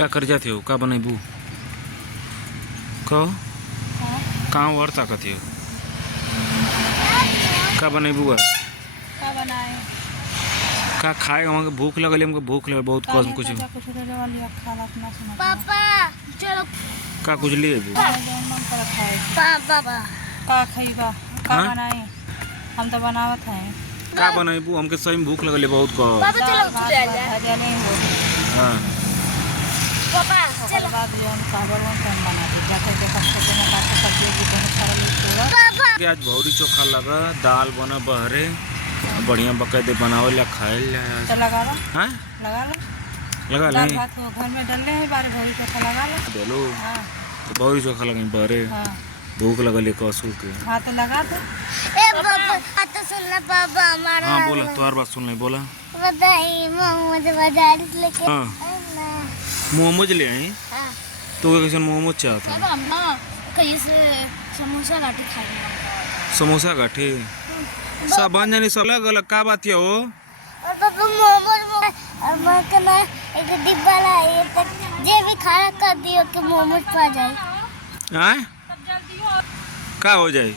क्या कर जाते हो? का बनाबू कहो कहाँ और ताकत है? का बनाबू का बनाए का खाए? हमके भूख लगल, हमके भूख लगे बहुत कम कुछ पापा चलो का कुछ लिए पापा का खइबा का हाँ? बनाए हम तो बनावत हैं। का बनाबू? हमके सही में भूख लगल बहुत कम। पापा चलो भजिया नहीं हो हाँ पापा चलो बाद जोन साबर में हम बना दी जाके देखा छोटे में काट सब्जी भी बहुत सारा लोग तोड़ा कि आज भौरी चोखा लगा, दाल बना बहरे बढ़िया बकायदे बनावल या खाएल तो लगा लो हाँ लगा लो लगा दाल ले भात हो घर में डलने हैं बारे भरी चोखा लगा लो देलो हाँ भौरी चोखा लगे बहरे हाँ भूख लगल कसू के। हाँ तो लगा दो पापा तो सुनना पापा हमारा हाँ बोला तुम्हार बात सुन ले बोला। बताइए मोमोज बाजार से लेके हाँ मोमोज ले आई हाँ तो कैसे मोमोज चाहता अब हम ना कहीं से समोसा घाटी खाएंगे समोसा गाठी सब बन जानी सब अलग अलग का बात हो। और पापा मोमोज और मैं कहना एक डिब्बा लाए तक जे भी खाना कर दियो कि मोमोज पा जाए आए का हो जाए?